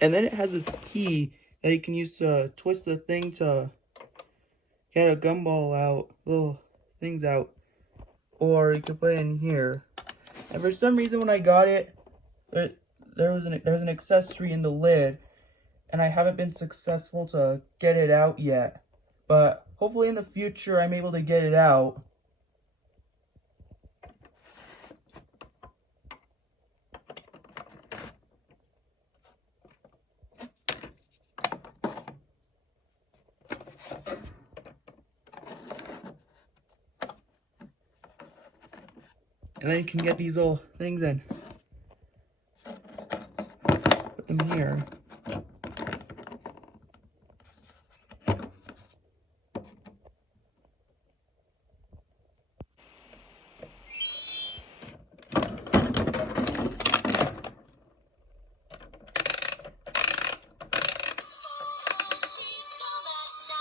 And then it has this key that you can use to twist the thing to get a gumball out, little things out. Or you can put it in here. And for some reason when I got it, there's an accessory in the lid. And I haven't been successful to get it out yet. But hopefully in the future I'm able to get it out. And then you can get these little things in. Put them here.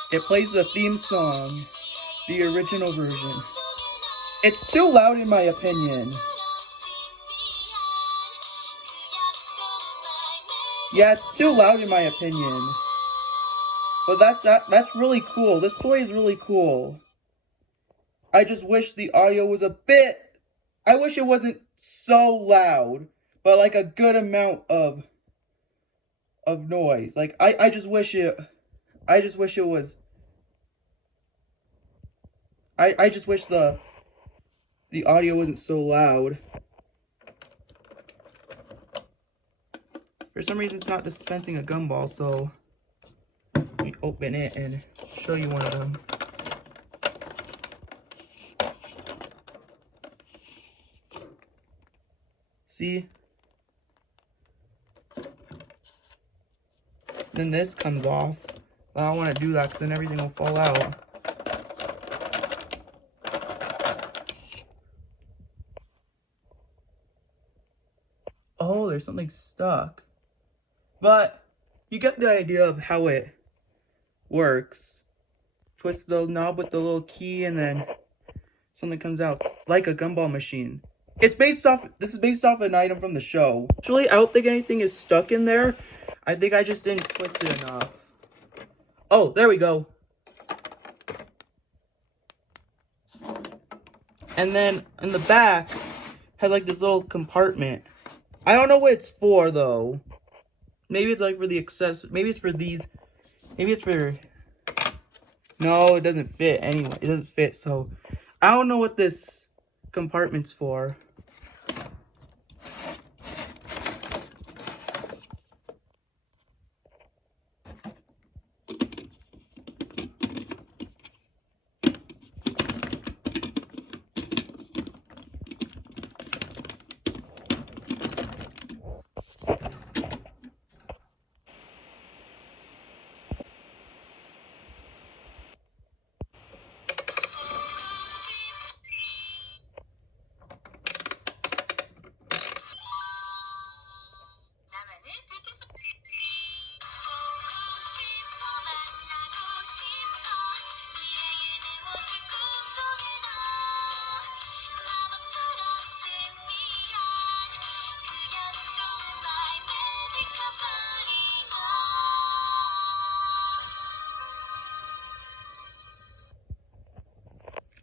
It plays the theme song, the original version. It's too loud in my opinion. Yeah, it's too loud in my opinion. But that's really cool. This toy is really cool. I just wish the audio was a bit... I wish it wasn't so loud, but like a good amount of noise. Like I just wish it was... I just wish the audio wasn't so loud. For some reason, it's not dispensing a gumball, so let me open it and show you one of them. See? Then this comes off. I don't want to do that because then everything will fall out. Oh, there's something stuck. But you get the idea of how it works. Twist the knob with the little key and then something comes out like a gumball machine. This is based off an item from the show. Actually, I don't think anything is stuck in there. I think I just didn't twist it enough. Oh, there we go. And then in the back has like this little compartment. I don't know what it's for though. Maybe it's like for the maybe it's for these. Maybe it's for... No, it doesn't fit anyway. It doesn't fit, so I don't know what this compartment's for.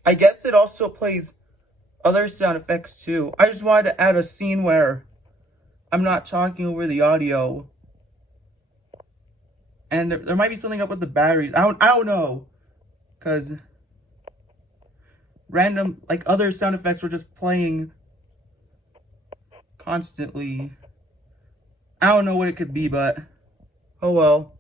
I guess it also plays other sound effects too. I just wanted to add a scene where I'm not talking over the audio. And there might be something up with the batteries. I don't know. Because random, like other sound effects were just playing constantly. I don't know what it could be, but oh well.